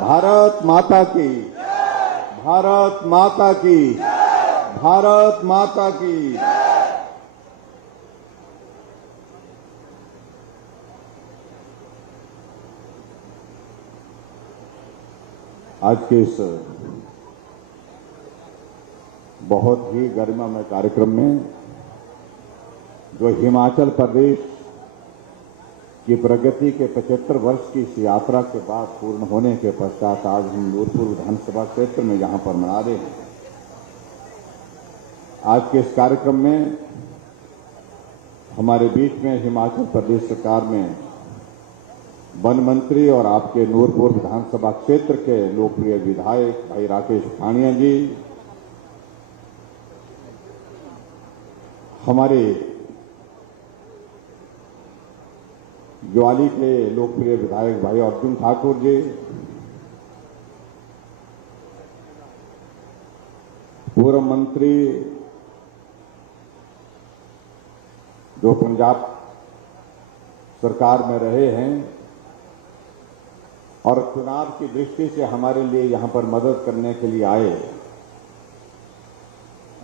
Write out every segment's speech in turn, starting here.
भारत माता की, भारत माता की, भारत माता की। आज के इस बहुत ही गरिमामय कार्यक्रम में जो हिमाचल प्रदेश की प्रगति के 75 वर्ष की इस यात्रा के बाद पूर्ण होने के पश्चात आज हम नूरपुर विधानसभा क्षेत्र में यहां पर मना रहे हैं। आज के इस कार्यक्रम में हमारे बीच में हिमाचल प्रदेश सरकार में वन मंत्री और आपके नूरपुर विधानसभा क्षेत्र के लोकप्रिय विधायक भाई राकेश पठानिया जी, हमारे ज्वाली के लोकप्रिय विधायक भाई अर्जुन ठाकुर जी, पूर्व मंत्री जो पंजाब सरकार में रहे हैं और चुनाव की दृष्टि से हमारे लिए यहां पर मदद करने के लिए आए,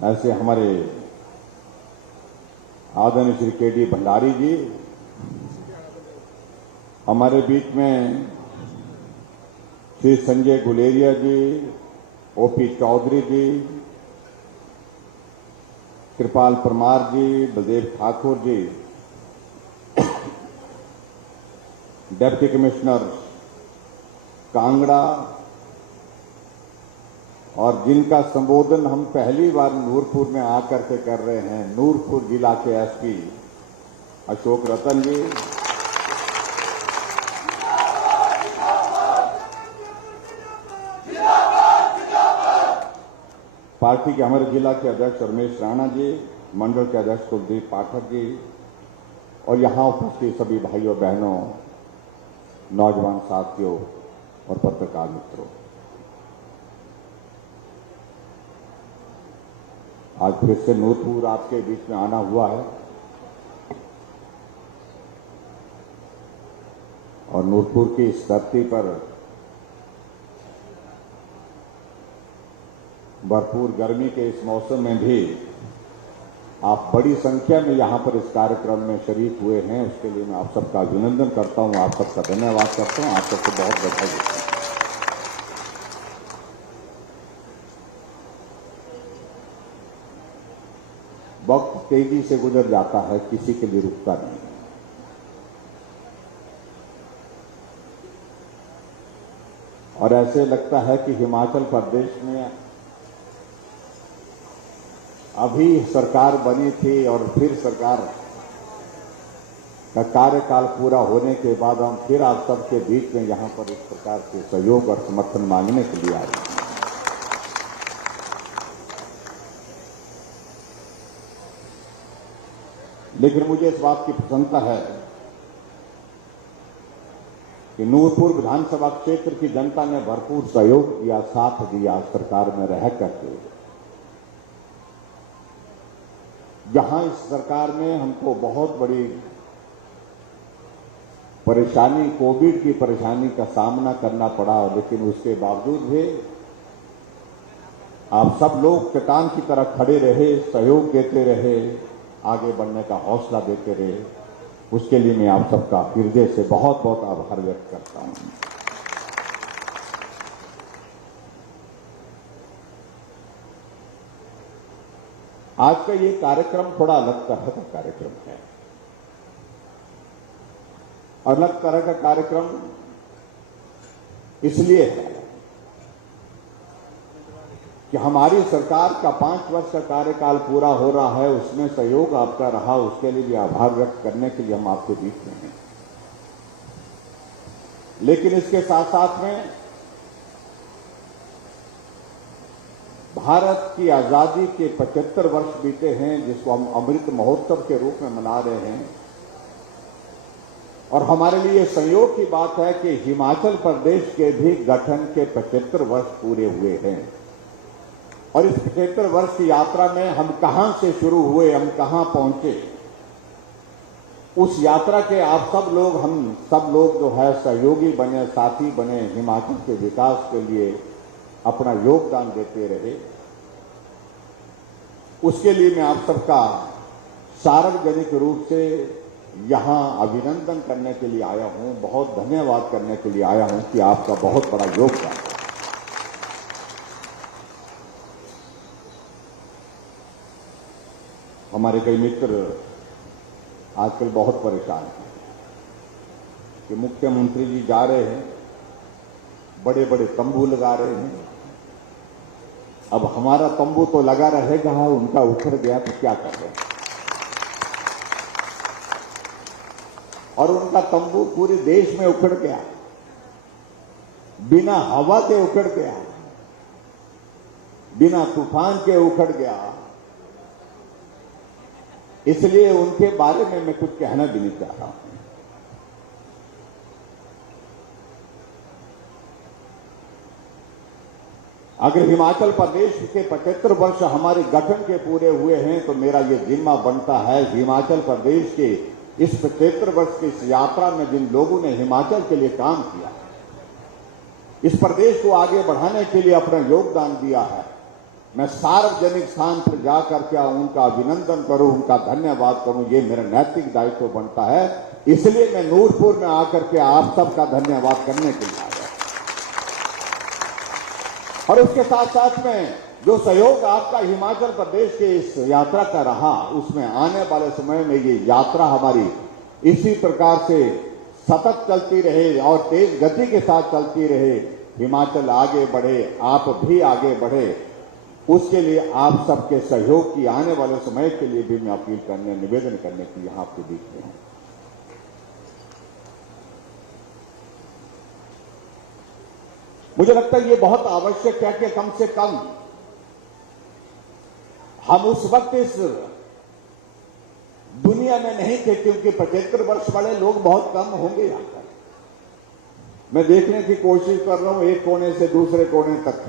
ऐसे हमारे आदरणीय श्री के.डी. भंडारी जी, हमारे बीच में श्री संजय गुलेरिया जी, ओ.पी. चौधरी जी, कृपाल परमार जी, बलदेव ठाकुर जी, डिप्टी कमिश्नर कांगड़ा, और जिनका संबोधन हम पहली बार नूरपुर में आकर के कर रहे हैं, नूरपुर जिला के एसपी अशोक रतन जी, पार्टी के हमारे जिला के अध्यक्ष रमेश राणा जी, मंडल के अध्यक्ष कुलदीप पाठक जी, और यहां उपस्थित सभी भाइयों बहनों, नौजवान साथियों और पत्रकार मित्रों, आज फिर से नूरपुर आपके बीच में आना हुआ है और नूरपुर की इस धरती पर भरपूर गर्मी के इस मौसम में भी आप बड़ी संख्या में यहां पर इस कार्यक्रम में शरीक हुए हैं। उसके लिए मैं आप सबका अभिनंदन करता हूं, आप सबका धन्यवाद करता हूं, आप सबको बहुत बधाई देता हूं। वक्त तेजी से गुजर जाता है, किसी के लिए रुकता नहीं। और ऐसे लगता है कि हिमाचल प्रदेश में अभी सरकार बनी थी और फिर सरकार का कार्यकाल पूरा होने के बाद हम फिर आप सबके बीच में यहां पर इस प्रकार से सहयोग और समर्थन मांगने के लिए आए। लेकिन मुझे इस बात की प्रसन्नता है कि नूरपुर विधानसभा क्षेत्र की जनता ने भरपूर सहयोग दिया, साथ दिया सरकार में रह करके। जहां इस सरकार में हमको बहुत बड़ी परेशानी, कोविड की परेशानी का सामना करना पड़ा, लेकिन उसके बावजूद भी आप सब लोग चट्टान की तरह खड़े रहे, सहयोग देते रहे, आगे बढ़ने का हौसला देते रहे। उसके लिए मैं आप सबका हृदय से बहुत बहुत आभार व्यक्त करता हूं। आज का ये कार्यक्रम थोड़ा अलग तरह का कार्यक्रम है। अलग तरह का कार्यक्रम इसलिए है कि हमारी सरकार का 5 वर्ष का कार्यकाल पूरा हो रहा है, उसमें सहयोग आपका रहा, उसके लिए भी आभार व्यक्त करने के लिए हम आपके बीच में हैं। लेकिन इसके साथ साथ में भारत की आजादी के 75 वर्ष बीते हैं, जिसको हम अमृत महोत्सव के रूप में मना रहे हैं। और हमारे लिए संयोग की बात है कि हिमाचल प्रदेश के भी गठन के 75 वर्ष पूरे हुए हैं। और इस 75 वर्ष की यात्रा में हम कहां से शुरू हुए, हम कहां पहुंचे, उस यात्रा के आप सब लोग, हम सब लोग जो है सहयोगी बने, साथी बने, हिमाचल के विकास के लिए अपना योगदान देते रहे। उसके लिए मैं आप सबका सार्वजनिक रूप से यहां अभिनंदन करने के लिए आया हूं, बहुत धन्यवाद करने के लिए आया हूं कि आपका बहुत बड़ा योगदान है। हमारे कई मित्र आजकल बहुत परेशान हैं कि मुख्यमंत्री जी जा रहे हैं, बड़े बड़े तंबू लगा रहे हैं। अब हमारा तंबू तो लगा रहेगा, उनका उखड़ गया तो क्या कर रहे हैं। और उनका तंबू पूरे देश में उखड़ गया, बिना हवा के उखड़ गया, बिना तूफान के उखड़ गया। इसलिए उनके बारे में मैं कुछ कहना भी नहीं चाह रहा हूं। अगर हिमाचल प्रदेश के 75 वर्ष हमारे गठन के पूरे हुए हैं तो मेरा यह जिम्मा बनता है हिमाचल प्रदेश के इस 75 वर्ष की इस यात्रा में जिन लोगों ने हिमाचल के लिए काम किया, इस प्रदेश को आगे बढ़ाने के लिए अपना योगदान दिया है, मैं सार्वजनिक स्थान पर जाकर के उनका अभिनंदन करूं, उनका धन्यवाद करूं, ये मेरा नैतिक दायित्व बनता है। इसलिए मैं नूरपुर में आकर के आप सबका धन्यवाद करने के लिए आया। और उसके साथ साथ में जो सहयोग आपका हिमाचल प्रदेश के इस यात्रा का रहा, उसमें आने वाले समय में ये यात्रा हमारी इसी प्रकार से सतत चलती रहे और तेज गति के साथ चलती रहे, हिमाचल आगे बढ़े, आप भी आगे बढ़े। उसके लिए आप सबके सहयोग की आने वाले समय के लिए भी मैं अपील करने, निवेदन करने की यहां आपके बीच में हूं। मुझे लगता है ये बहुत आवश्यक है कि कम से कम हम उस वक्त इस दुनिया में नहीं थे, क्योंकि 75 वर्ष वाले लोग बहुत कम होंगे यहां पर। मैं देखने की कोशिश कर रहा हूं एक कोने से दूसरे कोने तक,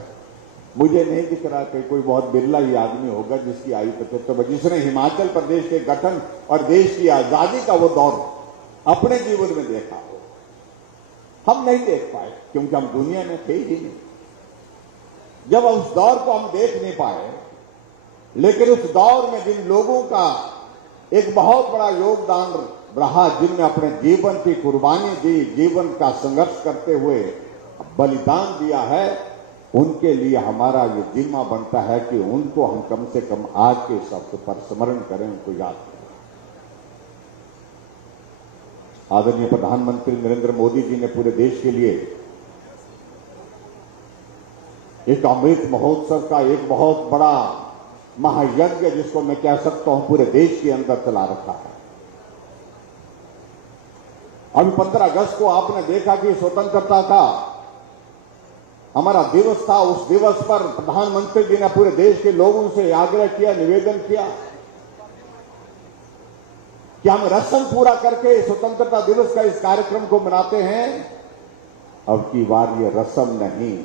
मुझे नहीं दिख रहा कि कोई बहुत बिरला ही आदमी होगा जिसकी आयु 75 वर्ष, जिसने हिमाचल प्रदेश के गठन और देश की आजादी का वो दौर अपने जीवन में देखा हो। हम नहीं देख पाए क्योंकि हम दुनिया में थे ही नहीं। जब उस दौर को हम देख नहीं पाए, लेकिन उस दौर में जिन लोगों का एक बहुत बड़ा योगदान रहा, जिनने अपने जीवन की कुर्बानी दी, जीवन का संघर्ष करते हुए बलिदान दिया है, उनके लिए हमारा ये जिम्मा बनता है कि उनको हम कम से कम आज के शब्द पर स्मरण करें, उनको याद करें। आदरणीय प्रधानमंत्री नरेंद्र मोदी जी ने पूरे देश के लिए एक अमृत महोत्सव का एक बहुत बड़ा महायज्ञ, जिसको मैं कह सकता हूं पूरे देश के अंदर चला रखा है। अभी 15 अगस्त को आपने देखा कि स्वतंत्रता का हमारा दिवस था। उस दिवस पर प्रधानमंत्री जी ने पूरे देश के लोगों से आग्रह किया, निवेदन किया कि हम रस्म पूरा करके स्वतंत्रता दिवस का इस कार्यक्रम को मनाते हैं। अब की बार ये रस्म नहीं,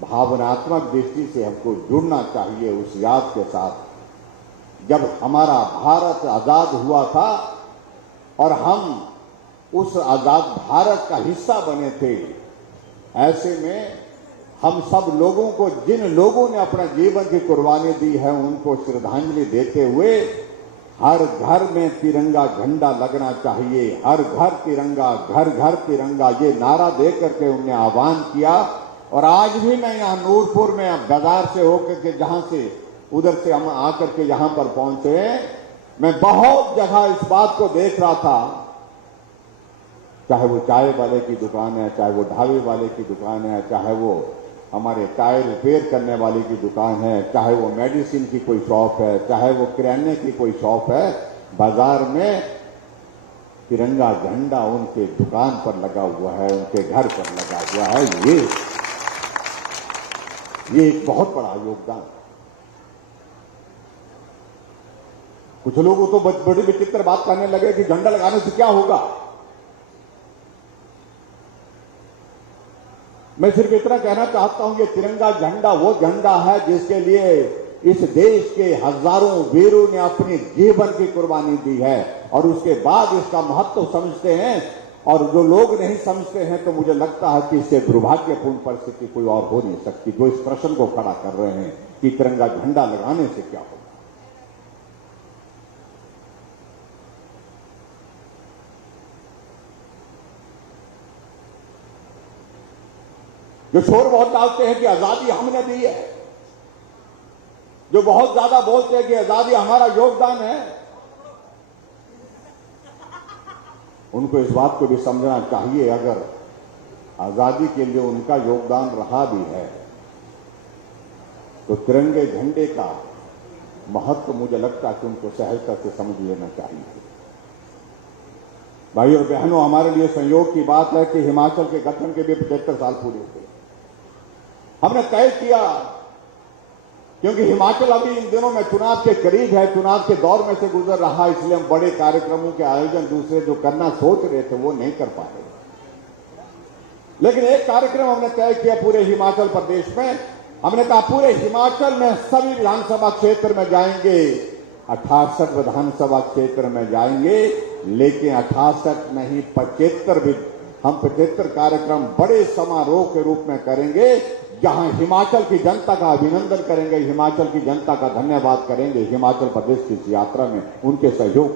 भावनात्मक दृष्टि से हमको जुड़ना चाहिए उस याद के साथ जब हमारा भारत आजाद हुआ था और हम उस आजाद भारत का हिस्सा बने थे। ऐसे में हम सब लोगों को, जिन लोगों ने अपना जीवन की कुर्बानी दी है, उनको श्रद्धांजलि देते हुए हर घर में तिरंगा झंडा लगना चाहिए, हर घर तिरंगा, घर घर तिरंगा, ये नारा दे करके उन्हें आह्वान किया। और आज भी मैं यहाँ नूरपुर में बाजार से होकर के, जहां से उधर से हम आकर के यहां पर पहुंचे, मैं बहुत जगह इस बात को देख रहा था, चाहे वो चाय वाले की दुकान है, चाहे वो ढाबे वाले की दुकान है, चाहे वो हमारे टायर रिपेयर करने वाले की दुकान है, चाहे वो मेडिसिन की कोई शॉप है, चाहे वो किराने की कोई शॉप है, बाजार में तिरंगा झंडा उनके दुकान पर लगा हुआ है, उनके घर पर लगा हुआ है। ये एक बहुत बड़ा योगदान। कुछ लोग तो बड़ी विचित्र बात करने लगे कि झंडा लगाने से क्या होगा। मैं सिर्फ इतना कहना चाहता हूं कि तिरंगा झंडा वो झंडा है जिसके लिए इस देश के हजारों वीरों ने अपनी जीवन की कुर्बानी दी है और उसके बाद इसका महत्व समझते हैं। और जो लोग नहीं समझते हैं तो मुझे लगता है कि इससे दुर्भाग्यपूर्ण परिस्थिति कोई और हो नहीं सकती, जो इस प्रश्न को खड़ा कर रहे हैं कि तिरंगा झंडा लगाने से क्या होगा। जो शोर बहुत डालते हैं कि आजादी हमने दी है, जो बहुत ज्यादा बोलते हैं कि आजादी हमारा योगदान है, उनको इस बात को भी समझना चाहिए अगर आजादी के लिए उनका योगदान रहा भी है तो तिरंगे झंडे का महत्व मुझे लगता है कि उनको सहजता से समझ लेना चाहिए। भाइयों और बहनों, हमारे लिए संयोग की बात है कि हिमाचल के गठन के भी 75 साल पूरे हुए। हमने तय किया, क्योंकि हिमाचल अभी इन दिनों में चुनाव के करीब है, चुनाव के दौर में से गुजर रहा, इसलिए हम बड़े कार्यक्रमों के आयोजन दूसरे जो करना सोच रहे थे वो नहीं कर पाए। लेकिन एक कार्यक्रम हमने तय किया पूरे हिमाचल प्रदेश में। हमने कहा पूरे हिमाचल में सभी विधानसभा क्षेत्र में जाएंगे, 68 विधानसभा क्षेत्र में जाएंगे, लेकिन 68 नहीं 75 भी। हम 75 कार्यक्रम बड़े समारोह के रूप में करेंगे, जहां हिमाचल की जनता का अभिनंदन करेंगे, हिमाचल की जनता का धन्यवाद करेंगे हिमाचल प्रदेश की इस यात्रा में उनके सहयोग।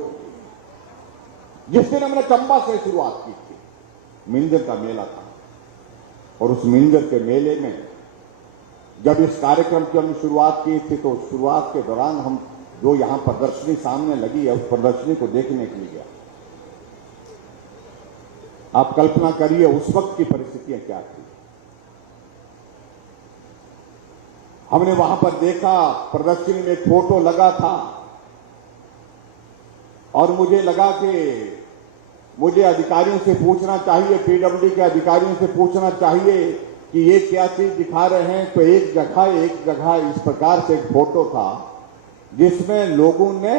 जिस दिन हमने चंबा से शुरुआत की थी, मिंजर का मेला था, और उस मिंजर के मेले में जब इस कार्यक्रम की हमने शुरुआत की थी तो शुरुआत के दौरान हम जो यहां प्रदर्शनी सामने लगी है उस प्रदर्शनी को देखने के लिए गया। आप कल्पना करिए उस वक्त की परिस्थितियां क्या थी। हमने वहां पर देखा प्रदर्शनी में एक फोटो लगा था और मुझे लगा कि मुझे अधिकारियों से पूछना चाहिए, पीडब्ल्यूडी के अधिकारियों से पूछना चाहिए कि ये क्या चीज दिखा रहे हैं। तो एक जगह इस प्रकार से एक फोटो था जिसमें लोगों ने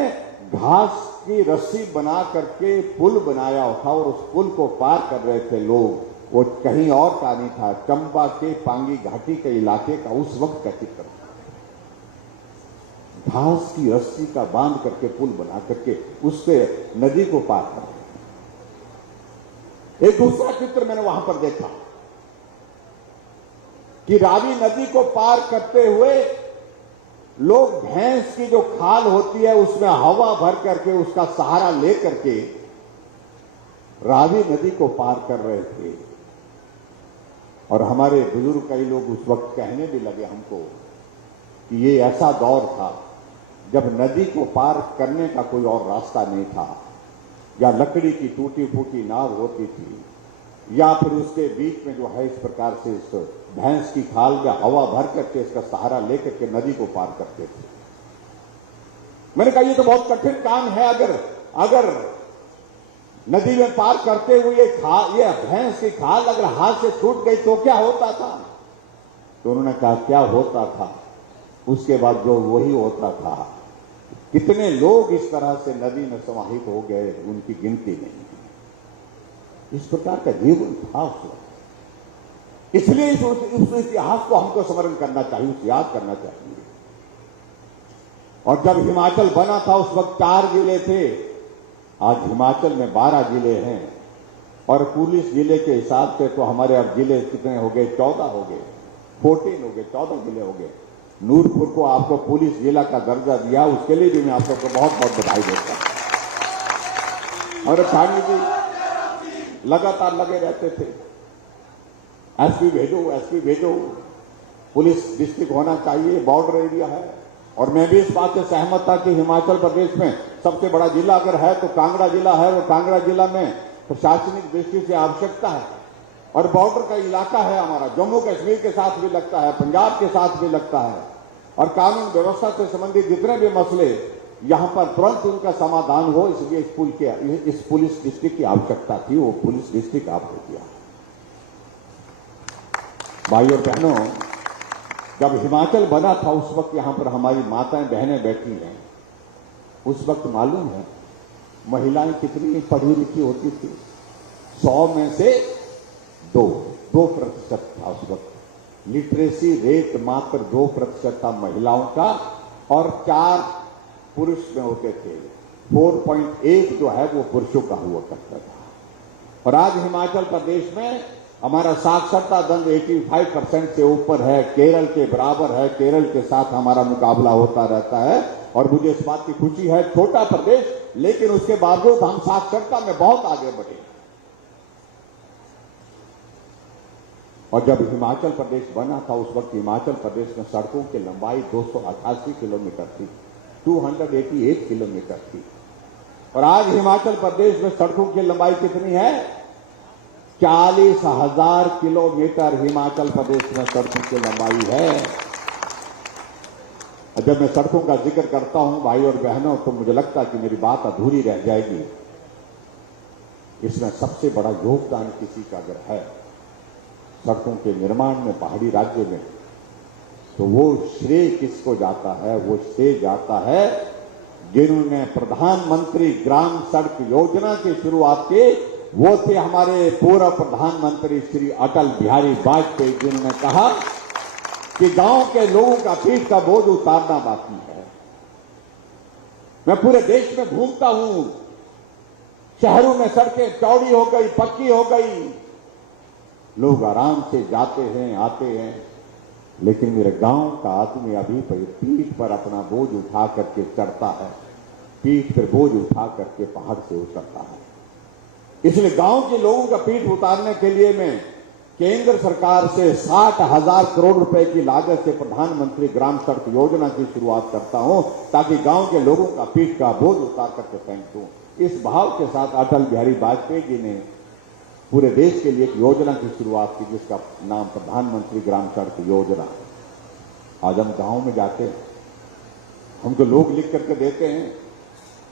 घास की रस्सी बना करके पुल बनाया था और उस पुल को पार कर रहे थे लोग। वो कहीं और का नहीं था, चंबा के पांगी घाटी के इलाके का उस वक्त का चित्र था। घास की रस्सी का बांध करके पुल बना करके उससे नदी को पार कर रहे। एक दूसरा चित्र मैंने वहां पर देखा कि रावी नदी को पार करते हुए लोग भैंस की जो खाल होती है उसमें हवा भर करके उसका सहारा ले करके रावी नदी को पार कर रहे थे। और हमारे बुजुर्ग कई लोग उस वक्त कहने भी लगे हमको कि ये ऐसा दौर था जब नदी को पार करने का कोई और रास्ता नहीं था, या लकड़ी की टूटी फूटी नाव होती थी, या फिर उसके बीच में जो है इस प्रकार से इस भैंस की खाल में हवा भर करके इसका सहारा लेकर के नदी को पार करते थे। मैंने कहा ये तो बहुत कठिन काम है, अगर नदी में पार करते हुए ये भैंस की खाल अगर हाथ से छूट गई तो क्या होता था। तो उन्होंने कहा क्या होता था, उसके बाद जो वही होता था। कितने लोग इस तरह से नदी में समाहित हो गए उनकी गिनती नहीं। इस प्रकार का जीवन था उस वक्त। इसलिए उस इतिहास को हमको स्मरण करना चाहिए, उसे याद करना चाहिए। और जब हिमाचल बना था उस वक्त 4 जिले थे, आज हिमाचल में 12 जिले हैं। और पुलिस जिले के हिसाब से तो हमारे अब जिले कितने हो गए, 14 हो गए, 14 हो गए, 14 जिले हो गए। नूरपुर को आपको पुलिस जिला का दर्जा दिया, उसके लिए भी मैं आप सबको बहुत बहुत बधाई देता हूं। और ठाणी जी लगातार लगे रहते थे, एसपी भेजो, पुलिस डिस्ट्रिक्ट होना चाहिए, बॉर्डर एरिया है। और मैं भी इस बात से सहमत था कि हिमाचल प्रदेश में सबसे बड़ा जिला अगर है तो कांगड़ा जिला है, और कांगड़ा जिला में प्रशासनिक दृष्टि से आवश्यकता है। और बॉर्डर का इलाका है हमारा, जम्मू कश्मीर के साथ भी लगता है, पंजाब के साथ भी लगता है। और कानून व्यवस्था से संबंधित जितने भी मसले यहां पर तुरंत उनका समाधान हो, इसलिए इस पुलिस डिस्ट्रिक्ट की आवश्यकता थी। वो पुलिस डिस्ट्रिक्ट आपको दिया। भाई और बहनों, जब हिमाचल बना था उस वक्त यहां पर हमारी माताएं बहनें बैठी हैं। उस वक्त मालूम है महिलाएं कितनी पढ़ी लिखी होती थी, 100 में से 2% था उस वक्त। लिटरेसी रेट मात्र 2% था महिलाओं का, और 4 पुरुष में होते थे। 4.8 जो है वो पुरुषों का हुआ करता था। और आज हिमाचल प्रदेश में हमारा साक्षरता दर 85% से ऊपर है, केरल के बराबर है। केरल के साथ हमारा मुकाबला होता रहता है और मुझे इस बात की खुशी है, छोटा प्रदेश लेकिन उसके बावजूद हम साक्षरता में बहुत आगे बढ़े। और जब हिमाचल प्रदेश बना था उस वक्त हिमाचल प्रदेश में सड़कों की लंबाई 288 किलोमीटर थी, 288 किलोमीटर थी। और आज हिमाचल प्रदेश में सड़कों की लंबाई कितनी है? 40,000 किलोमीटर हिमाचल प्रदेश में सड़कों की लंबाई है। और जब मैं सड़कों का जिक्र करता हूं भाई और बहनों, तो मुझे लगता है कि मेरी बात अधूरी रह जाएगी। इसमें सबसे बड़ा योगदान किसी का अगर है सड़कों के निर्माण में पहाड़ी राज्य में, तो वो श्रेय किसको जाता है? वो श्रेय जाता है जिन्होंने प्रधानमंत्री ग्राम सड़क योजना की शुरुआत की। वो थे हमारे पूर्व प्रधानमंत्री श्री अटल बिहारी वाजपेयी, जिन्होंने कहा कि गांव के लोगों का पीठ का बोझ उतारना बाकी है। मैं पूरे देश में घूमता हूं, शहरों में सड़कें चौड़ी हो गई, पक्की हो गई, लोग आराम से जाते हैं आते हैं, लेकिन मेरे गांव का आदमी अभी पीठ पर अपना बोझ उठा करके चढ़ता है, पीठ पर बोझ उठा करके पहाड़ से उतरता है। इसलिए गांव के लोगों का पीठ उतारने के लिए मैं केंद्र सरकार से 60,000 करोड़ रुपए की लागत से प्रधानमंत्री ग्राम सड़क योजना की शुरुआत करता हूं, ताकि गांव के लोगों का पीठ का बोझ उतार करके फेंक दूं। इस भाव के साथ अटल बिहारी वाजपेयी जी ने पूरे देश के लिए एक योजना की शुरुआत की, जिसका नाम प्रधानमंत्री ग्राम सड़क योजना। आज हम गांव में जाते हैं, हमको लोग लिख करके देते हैं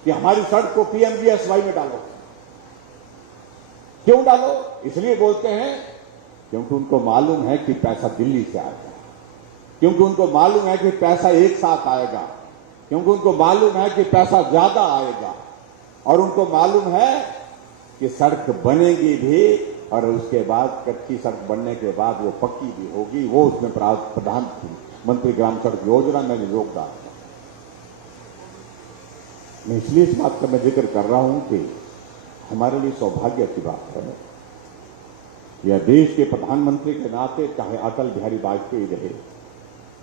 कि हमारी सड़क को पीएमजीएसवाई में डालो। क्यों डालो? इसलिए बोलते हैं क्योंकि उनको मालूम है कि पैसा दिल्ली से आएगा, क्योंकि उनको मालूम है कि पैसा एक साथ आएगा, क्योंकि उनको मालूम है कि पैसा ज्यादा आएगा, और उनको मालूम है कि सड़क बनेगी भी और उसके बाद कच्ची सड़क बनने के बाद वो पक्की भी होगी। वो उसमें प्रधानमंत्री ग्राम सड़क योजना में योगदान है। मैं इसलिए इस बात का मैं जिक्र कर रहा हूं कि हमारे लिए सौभाग्य की बात है, यह देश के प्रधानमंत्री के नाते चाहे अटल बिहारी वाजपेयी रहे,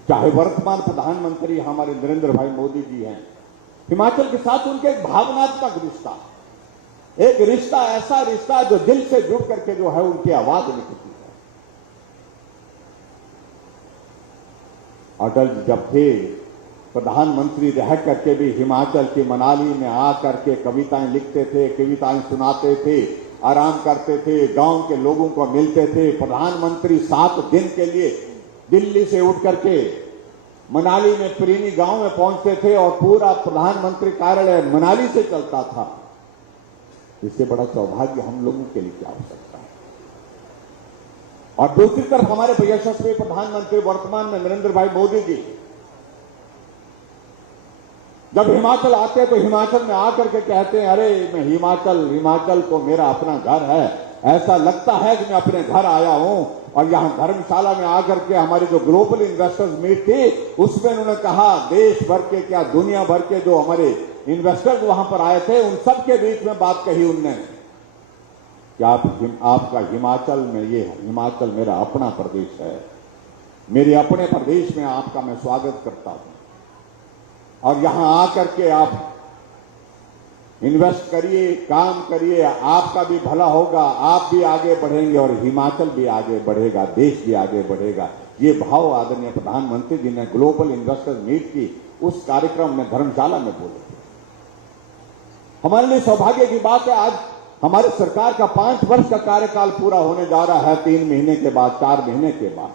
चाहे वर्तमान प्रधानमंत्री हमारे नरेंद्र भाई मोदी जी हैं, हिमाचल के साथ उनके एक भावनात्मक रिश्ता, एक रिश्ता, ऐसा रिश्ता जो दिल से जुड़ करके जो है उनकी आवाज निकलती है। अटल जी जब थे प्रधानमंत्री रह करके भी हिमाचल की मनाली में आकर के कविताएं लिखते थे, कविताएं सुनाते थे, आराम करते थे, गांव के लोगों को मिलते थे। प्रधानमंत्री 7 दिन के लिए दिल्ली से उठ करके मनाली में प्रीनी गांव में पहुंचते थे और पूरा प्रधानमंत्री कार्यालय मनाली से चलता था। इससे बड़ा सौभाग्य हम लोगों के लिए क्या हो सकता है? और दूसरी तरफ हमारे यशस्वी प्रधानमंत्री वर्तमान में नरेंद्र भाई मोदी जी जब हिमाचल आते हैं तो हिमाचल में आकर के कहते हैं, अरे मैं हिमाचल तो मेरा अपना घर है, ऐसा लगता है कि मैं अपने घर आया हूं। और यहां धर्मशाला में आकर के हमारी जो ग्लोबल इन्वेस्टर्स मीट थी, उसमें उन्होंने कहा देश भर के क्या दुनिया भर के जो हमारे इन्वेस्टर्स वहां पर आए थे उन सब के बीच में बात कही उनने कि आपका हिमाचल में, ये हिमाचल मेरा अपना प्रदेश है, मेरे अपने प्रदेश में आपका मैं स्वागत करता हूं और यहां आकर के आप इन्वेस्ट करिए, काम करिए, आपका भी भला होगा, आप भी आगे बढ़ेंगे और हिमाचल भी आगे बढ़ेगा, देश भी आगे बढ़ेगा। ये भाव आदरणीय प्रधानमंत्री जी ने ग्लोबल इन्वेस्टर्स मीट की उस कार्यक्रम में धर्मशाला में बोले थे। हमारे लिए सौभाग्य की बात है, आज हमारी सरकार का 5 वर्ष का कार्यकाल पूरा होने जा रहा है, 3 महीने के बाद, 4 महीने के बाद।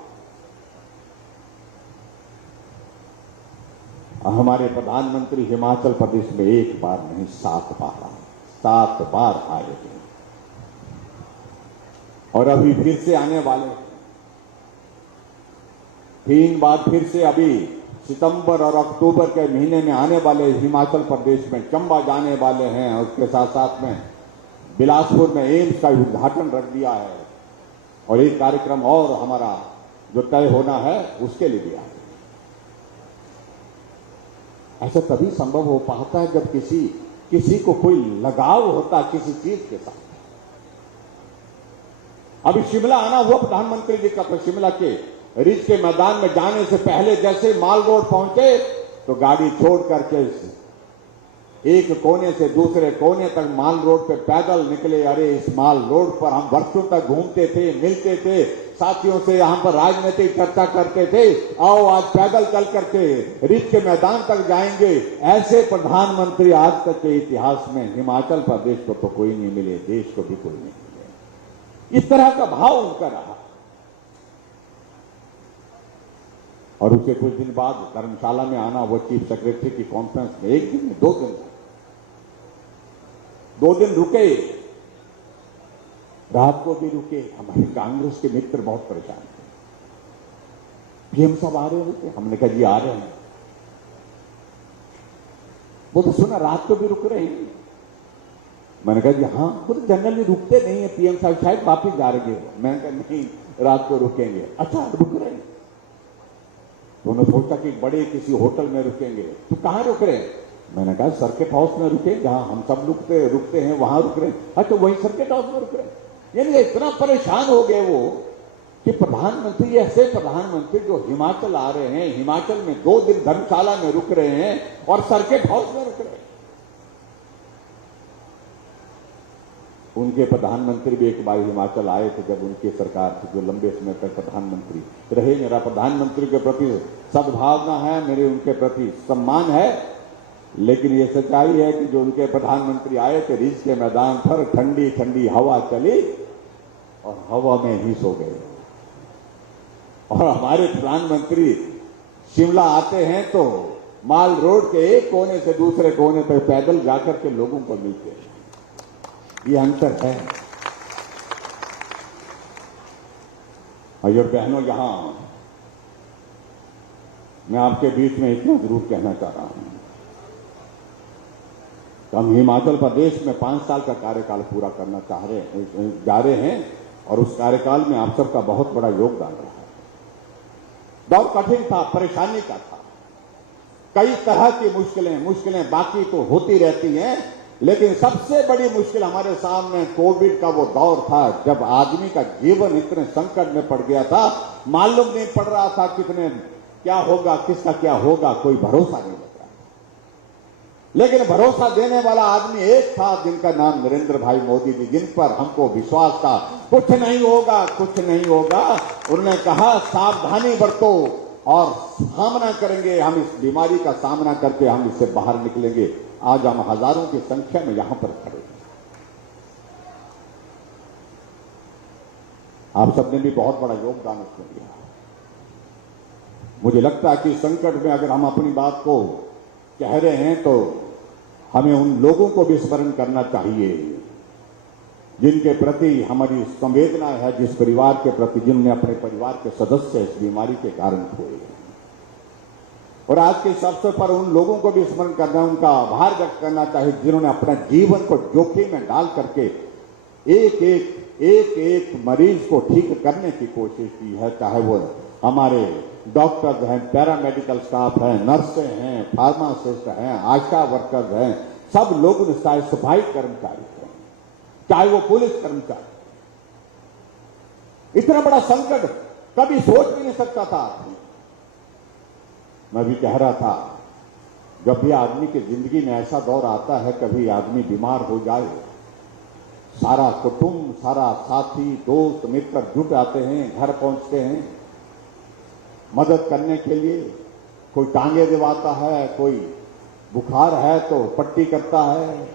हमारे प्रधानमंत्री हिमाचल प्रदेश में 1 बार नहीं 7 बार आए, 7 बार आए हैं और अभी फिर से आने वाले 3 बार फिर से अभी सितंबर और अक्टूबर के महीने में आने वाले हिमाचल प्रदेश में चंबा जाने वाले हैं। और उसके साथ साथ में बिलासपुर में एम्स का उद्घाटन रख दिया है और एक कार्यक्रम और हमारा जो तय होना है उसके लिए भी आए। ऐसा तभी संभव हो पाता है जब किसी को कोई लगाव होता किसी चीज के साथ। अभी शिमला आना हुआ प्रधानमंत्री जी का, तो शिमला के रिज के मैदान में जाने से पहले जैसे माल रोड पहुंचे तो गाड़ी छोड़ करके एक कोने से दूसरे कोने तक माल रोड पे पैदल निकले। अरे इस माल रोड पर हम वर्षों तक घूमते थे, मिलते थे, साथियों से यहां पर राजनीतिक चर्चा करते थे, आओ आज पैदल चल करके रिज के मैदान तक जाएंगे। ऐसे प्रधानमंत्री आज तक के इतिहास में हिमाचल प्रदेश को तो कोई नहीं मिले, देश को भी कोई नहीं मिले। इस तरह का भाव उनका रहा। और उसके कुछ दिन बाद धर्मशाला में आना, वो चीफ सेक्रेटरी की कॉन्फ्रेंस में, एक दिन में 2 दिन, 2 दिन रुके, रात को भी रुके। हमारे कांग्रेस के मित्र बहुत परेशान थे, पीएम साहब आ रहे थे। हमने कहा जी आ रहे हैं। वो तो सुना रात को भी रुक रहे हैं। मैंने कहा जी हाँ। वो तो जनरली रुकते नहीं है पीएम साहब, शायद वापिस जा रहे हैं। मैंने कहा नहीं, रात को रुकेंगे। अच्छा रुक रहे हैं। तो उन्होंने सोचा कि बड़े किसी होटल में रुकेंगे। तो कहां रुक रहे हैं? मैंने कहा सर्किट हाउस में रुके, जहां हम सब रुकते हैं वहां रुक रहे हैं। अच्छा वही सर्किट हाउस में रुक रहे हैं। यानी इतना परेशान हो गए वो कि प्रधानमंत्री, ऐसे प्रधानमंत्री जो हिमाचल आ रहे हैं, हिमाचल में 2 दिन धर्मशाला में रुक रहे हैं और सर्किट हाउस में रुक रहे हैं। उनके प्रधानमंत्री भी एक बार हिमाचल आए थे जब उनकी सरकार थी, जो लंबे समय तक प्रधानमंत्री रहे। मेरा प्रधानमंत्री के प्रति सद्भावना है, मेरे उनके प्रति सम्मान है। लेकिन ये सच्चाई है कि जो उनके प्रधानमंत्री आए थे, रिज के मैदान पर ठंडी ठंडी हवा चली और हवा में ही सो गए। और हमारे प्रधानमंत्री शिमला आते हैं तो माल रोड के एक कोने से दूसरे कोने तक पैदल जाकर के लोगों को मिलते हैं। ये अंतर है। और बहनों, यहां मैं आपके बीच में इतना जरूर कहना चाह रहा हूं, हम हिमाचल प्रदेश में 5 साल का कार्यकाल पूरा करना जा रहे हैं और उस कार्यकाल में आप सबका बहुत बड़ा योगदान रहा है। दौर कठिन था, परेशानी का था, कई तरह की मुश्किलें बाकी तो होती रहती हैं, लेकिन सबसे बड़ी मुश्किल हमारे सामने कोविड का वो दौर था जब आदमी का जीवन इतने संकट में पड़ गया था। मालूम नहीं पड़ रहा था क्या होगा, किसका क्या होगा, कोई भरोसा नहीं लग रहा। लेकिन भरोसा देने वाला आदमी एक था जिनका नाम नरेंद्र भाई मोदी जी, जिन पर हमको विश्वास था कुछ नहीं होगा, कुछ नहीं होगा। उन्होंने कहा सावधानी बरतो और सामना करेंगे, हम इस बीमारी का सामना करके हम इससे बाहर निकलेंगे। आज हम हजारों की संख्या में यहां पर खड़े हैं। आप सबने भी बहुत बड़ा योगदान उसमें दिया। मुझे लगता है कि संकट में अगर हम अपनी बात को कह रहे हैं तो हमें उन लोगों को भी स्मरण करना चाहिए जिनके प्रति हमारी संवेदना है, जिस परिवार के प्रति, जिन्होंने अपने परिवार के सदस्य इस बीमारी के कारण खोए। और आज के इस अवसर पर उन लोगों को भी स्मरण करना, उनका आभार व्यक्त करना चाहिए जिन्होंने अपने जीवन को जोखिम में डाल करके एक मरीज को ठीक करने की कोशिश की है। चाहे वो हमारे डॉक्टर्स हैं, पैरामेडिकल स्टाफ हैं, नर्सें हैं, फार्मासिस्ट हैं, आशा वर्कर्स हैं, सब लोग, चाहे सफाई कर्मचारी हैं, चाहे वो पुलिस कर्मचारी। इतना बड़ा संकट कभी सोच भी नहीं सकता था। मैं भी कह रहा था, जब भी आदमी की जिंदगी में ऐसा दौर आता है, कभी आदमी बीमार हो जाए, सारा कुटुंब, सारा साथी, दोस्त, मित्र जुट आते हैं, घर पहुंचते हैं मदद करने के लिए। कोई टांगे दिवाता है, कोई बुखार है तो पट्टी करता है,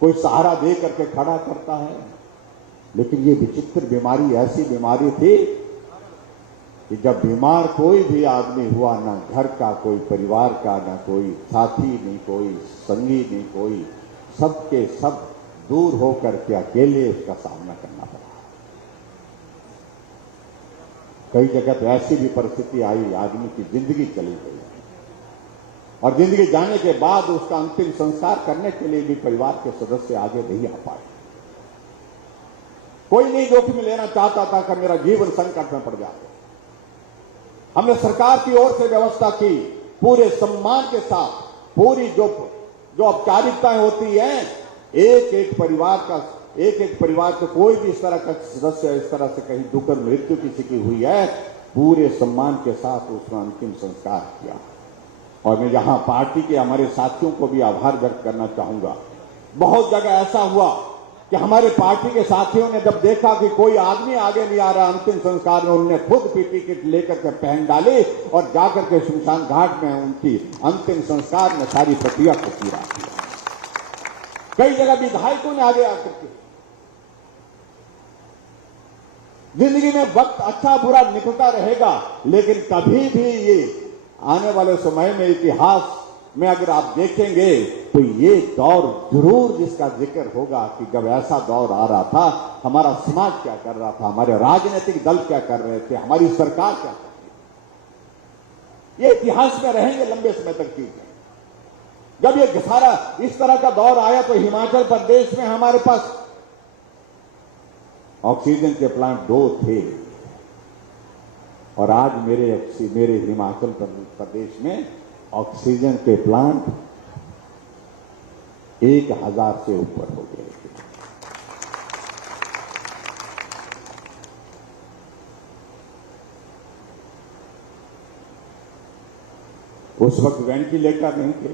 कोई सहारा दे करके खड़ा करता है। लेकिन ये विचित्र बीमारी ऐसी बीमारी थी कि जब बीमार कोई भी आदमी हुआ, ना घर का कोई, परिवार का, ना कोई साथी, नहीं कोई संगी, नहीं कोई, सबके सब दूर होकर के अकेले उसका सामना करना पड़ा। कई जगह तो ऐसी भी परिस्थिति आई, आदमी की जिंदगी चली गई और जिंदगी जाने के बाद उसका अंतिम संस्कार करने के लिए भी परिवार के सदस्य आगे नहीं आ पाए। कोई नहीं जोखिम लेना चाहता था कि मेरा जीवन संकट में पड़ जाए। हमने सरकार की ओर से व्यवस्था की पूरे सम्मान के साथ पूरी जो औपचारिकताएं होती हैं, एक एक परिवार का कोई भी इस तरह का सदस्य इस तरह से कहीं दुखद मृत्यु किसी की हुई है, पूरे सम्मान के साथ उसका अंतिम संस्कार किया। और मैं यहां पार्टी के हमारे साथियों को भी आभार व्यक्त करना चाहूंगा। बहुत जगह ऐसा हुआ कि हमारे पार्टी के साथियों ने जब देखा कि कोई आदमी आगे नहीं आ रहा अंतिम संस्कार में, उन्होंने खुद पीपी किट लेकर के पहन डाली और जाकर के शमशान घाट में उनकी अंतिम संस्कार में सारी प्रक्रिया को पूरा किया। कई जगह विधायकों ने आगे आकर के जिंदगी में वक्त अच्छा बुरा निकलता रहेगा, लेकिन कभी भी ये आने वाले समय में इतिहास में अगर आप देखेंगे तो ये दौर जरूर जिसका जिक्र होगा कि जब ऐसा दौर आ रहा था, हमारा समाज क्या कर रहा था, हमारे राजनीतिक दल क्या कर रहे थे, हमारी सरकार क्या कर रही थी। ये इतिहास में रहेंगे लंबे समय तक चीजें। जब ये सारा इस तरह का दौर आया तो हिमाचल प्रदेश में हमारे पास ऑक्सीजन के प्लांट 2 थे और आज मेरे हिमाचल प्रदेश में ऑक्सीजन के प्लांट 1000 से ऊपर हो गए थे। उस वक्त वेंटिलेटर नहीं थे।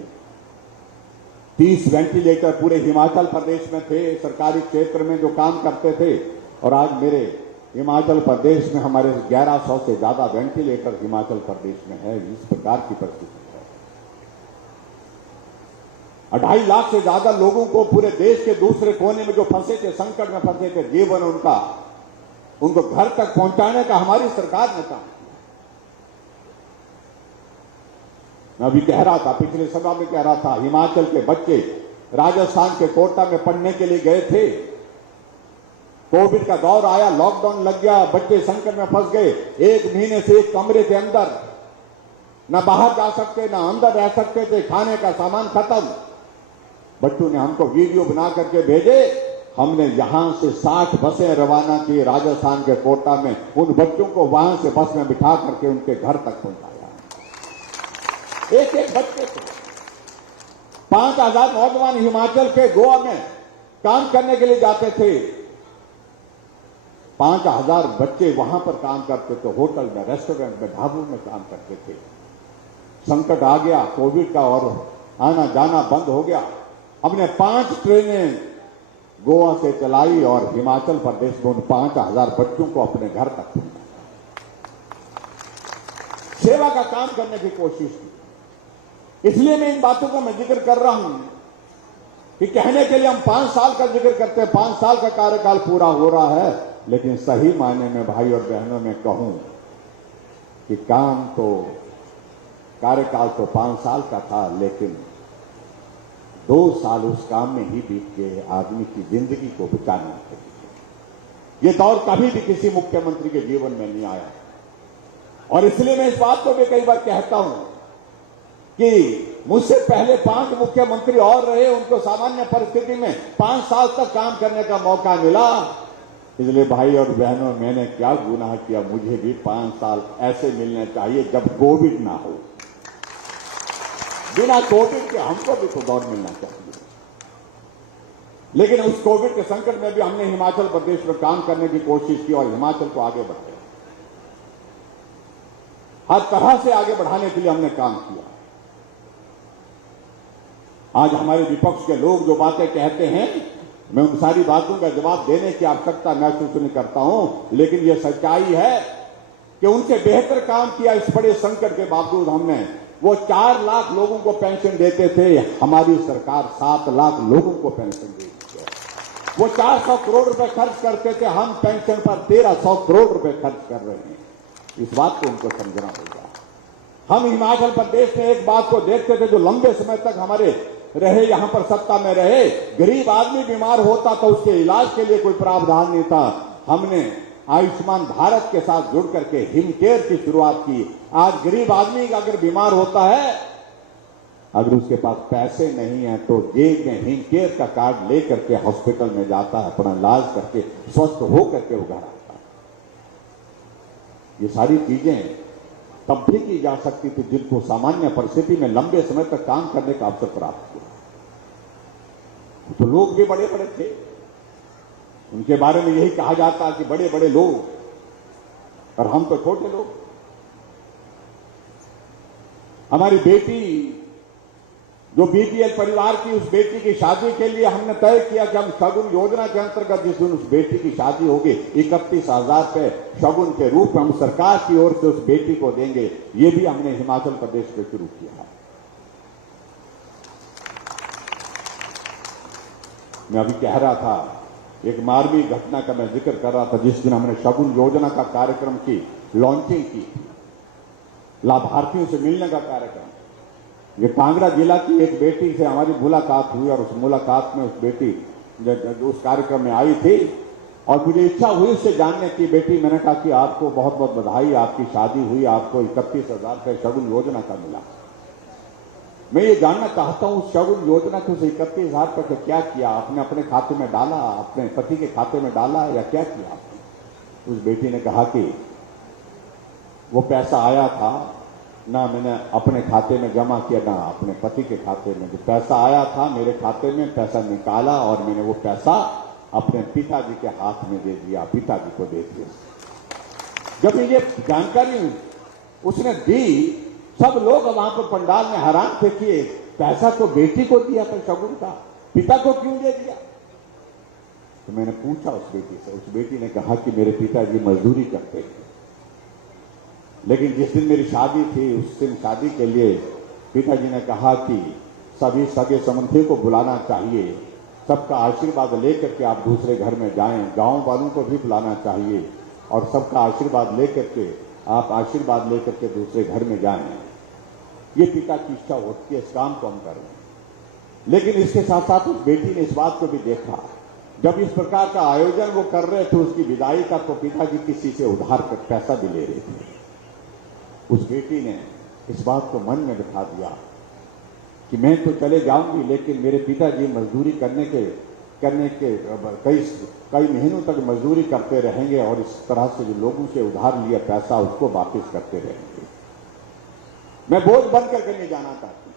30 वेंटिलेटर पूरे हिमाचल प्रदेश में थे, सरकारी क्षेत्र में जो काम करते थे। और आज मेरे हिमाचल प्रदेश में हमारे 1100 से ज्यादा वेंटिलेटर हिमाचल प्रदेश में है। इस प्रकार की परिस्थिति है। 2.5 लाख से ज्यादा लोगों को पूरे देश के दूसरे कोने में जो फंसे थे, संकट में फंसे थे, जीवन उनको घर तक पहुंचाने का हमारी सरकार ने काम किया। मैं अभी कह रहा था, पिछले सभा में कह रहा था, हिमाचल के बच्चे राजस्थान के कोटा में पढ़ने के लिए गए थे। कोविड का दौर आया, लॉकडाउन लग गया, बच्चे संकट में फंस गए। 1 महीने से एक कमरे के अंदर न बाहर जा सकते न अंदर रह सकते थे, खाने का सामान खत्म। बच्चों ने हमको वीडियो बना करके भेजे। हमने यहां से 60 बसें रवाना की राजस्थान के कोटा में, उन बच्चों को वहां से बस में बिठा करके उनके घर तक पहुंचाया। एक एक बच्चे को 5000 नौजवान हिमाचल के गोवा में काम करने के लिए जाते थे। 5000 बच्चे वहां पर काम करते थे, होटल में, रेस्टोरेंट में, ढाबों में काम करते थे। संकट आ गया कोविड का और आना जाना बंद हो गया। हमने 5 ट्रेनें गोवा से चलाई और हिमाचल प्रदेश में उन 5000 बच्चों को अपने घर तक पहुंचाया। सेवा का काम करने की कोशिश की। इसलिए मैं इन बातों का मैं जिक्र कर रहा हूं कि कहने के लिए हम 5 साल का जिक्र करते हैं, 5 साल का कार्यकाल पूरा हो रहा है, लेकिन सही मायने में भाई और बहनों में कहूं कि कार्यकाल तो 5 साल का था, लेकिन 2 साल उस काम में ही बीत गए आदमी की जिंदगी को बचाने के लिए। ये दौर कभी भी किसी मुख्यमंत्री के जीवन में नहीं आया। और इसलिए मैं इस बात को भी कई बार कहता हूं कि मुझसे पहले 5 मुख्यमंत्री और रहे, उनको सामान्य परिस्थिति में 5 साल तक काम करने का मौका मिला। इसलिए भाई और बहनों, मैंने क्या गुनाह किया, मुझे भी 5 साल ऐसे मिलने चाहिए जब कोविड ना हो। बिना कोविड के हमको भी तो दौर मिलना चाहिए। लेकिन उस कोविड के संकट में भी हमने हिमाचल प्रदेश में काम करने की कोशिश की और हिमाचल को आगे बढ़ाया। हर तरह से आगे बढ़ाने के लिए हमने काम किया। आज हमारे विपक्ष के लोग जो बातें कहते हैं, मैं उन सारी बातों का जवाब देने की आवश्यकता महसूस नहीं करता हूं, लेकिन यह सच्चाई है कि उनसे बेहतर काम किया। इस बड़े संकट के बावजूद हमने, वो 4 लाख लोगों को पेंशन देते थे, हमारी सरकार 7 लाख लोगों को पेंशन देती है। वो 400 करोड़ रुपए खर्च करते थे, हम पेंशन पर 1300 करोड़ रुपए खर्च कर रहे हैं। इस बात को उनको समझना होगा। हम हिमाचल प्रदेश में एक बात को देखते थे, जो लंबे समय तक हमारे रहे, यहां पर सत्ता में रहे, गरीब आदमी बीमार होता तो उसके इलाज के लिए कोई प्रावधान नहीं था। हमने आयुष्मान भारत के साथ जुड़ करके हिमकेयर की शुरुआत की। आज गरीब आदमी अगर बीमार होता है, अगर उसके पास पैसे नहीं है तो जेब में हिमकेयर का कार्ड लेकर के हॉस्पिटल में जाता है, अपना इलाज करके स्वस्थ हो करके वो घर आता है। ये सारी चीजें तब भी की जा सकती थी, जिनको सामान्य परिस्थिति में लंबे समय तक काम करने का अवसर प्राप्त हुआ। तो लोग भी बड़े बड़े थे, उनके बारे में यही कहा जाता कि बड़े बड़े लोग, और हम तो छोटे लोग। हमारी बेटी जो बीपीएल परिवार की, उस बेटी की शादी के लिए हमने तय किया कि हम शगुन योजना के अंतर्गत जिस दिन उस बेटी की शादी होगी 31,000 रुपए शगुन के रूप में हम सरकार की ओर से उस बेटी को देंगे। ये भी हमने हिमाचल प्रदेश में शुरू किया है। मैं अभी कह रहा था, एक मार्मिक घटना का मैं जिक्र कर रहा था, जिस दिन हमने शगुन योजना का कार्यक्रम की लॉन्चिंग की थी, लाभार्थियों से मिलने का कार्यक्रम। ये कांगड़ा जिला की एक बेटी से हमारी मुलाकात हुई और उस मुलाकात में उस बेटी उस कार्यक्रम में आई थी और मुझे इच्छा हुई उससे जानने की। बेटी, मैंने कहा कि आपको बहुत बहुत बधाई, आपकी शादी हुई, आपको 31,000 रुपये शगुन योजना का मिला। मैं ये जानना चाहता हूं उस शगुन योजना को 31,000 रुपये का क्या किया आपने? अपने खाते में डाला, अपने पति के खाते में डाला या क्या किया आपने? उस बेटी ने कहा कि वो पैसा आया था ना मैंने अपने खाते में जमा किया ना अपने पति के खाते में। जो पैसा आया था मेरे खाते में, पैसा निकाला और मैंने वो पैसा अपने पिताजी के हाथ में दे दिया, पिताजी को दे दिया। जब ये जानकारी उसने दी, सब लोग वहां पर पंडाल में हैरान थे कि पैसा तो बेटी को दिया था शगुन का, पिता को क्यों दे दिया? तो मैंने पूछा उस बेटी से। उस बेटी ने कहा कि मेरे पिताजी मजदूरी करते हैं, लेकिन जिस दिन मेरी शादी थी उस दिन शादी के लिए पिताजी ने कहा कि सभी सगे संबंधियों को बुलाना चाहिए, सबका आशीर्वाद लेकर के आप दूसरे घर में जाएं, गांव वालों को भी बुलाना चाहिए और सबका आशीर्वाद लेकर के आप आशीर्वाद लेकर के दूसरे घर में जाएं। ये पिता की इच्छा होती है, इस काम को हम करें। लेकिन इसके साथ साथ उस बेटी ने इस बात को भी देखा, जब इस प्रकार का आयोजन वो कर रहे थे उसकी विदाई का, तो पिताजी किसी से उधार कर पैसा भी ले रहे थे। उस बेटी ने इस बात को मन में बिठा दिया कि मैं तो चले जाऊंगी, लेकिन मेरे पिताजी मजदूरी करने के कई महीनों तक मजदूरी करते रहेंगे और इस तरह से जो लोगों से उधार लिया पैसा उसको वापस करते रहेंगे। मैं बोझ बन करके नहीं जाना चाहती।